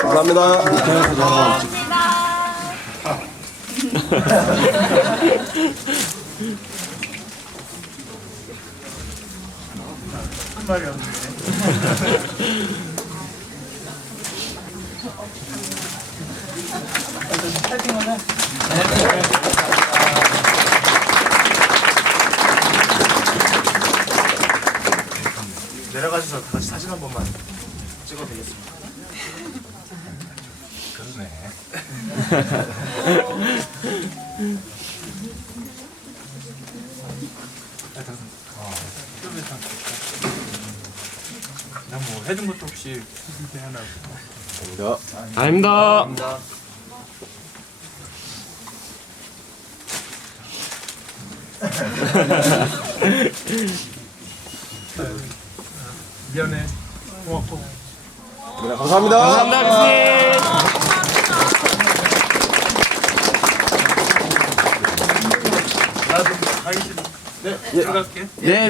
감사합니다. 내려가셔서 다 같이 사진 한 번만 찍어도 되겠습니다. 그냥 뭐 해준 것도 없이 하나 아닙니다. 미안해. 고맙고. 네, 감사합니다. 감사합니다, 교수님. 나도 가기 싫어. 네 들어갈게. 네,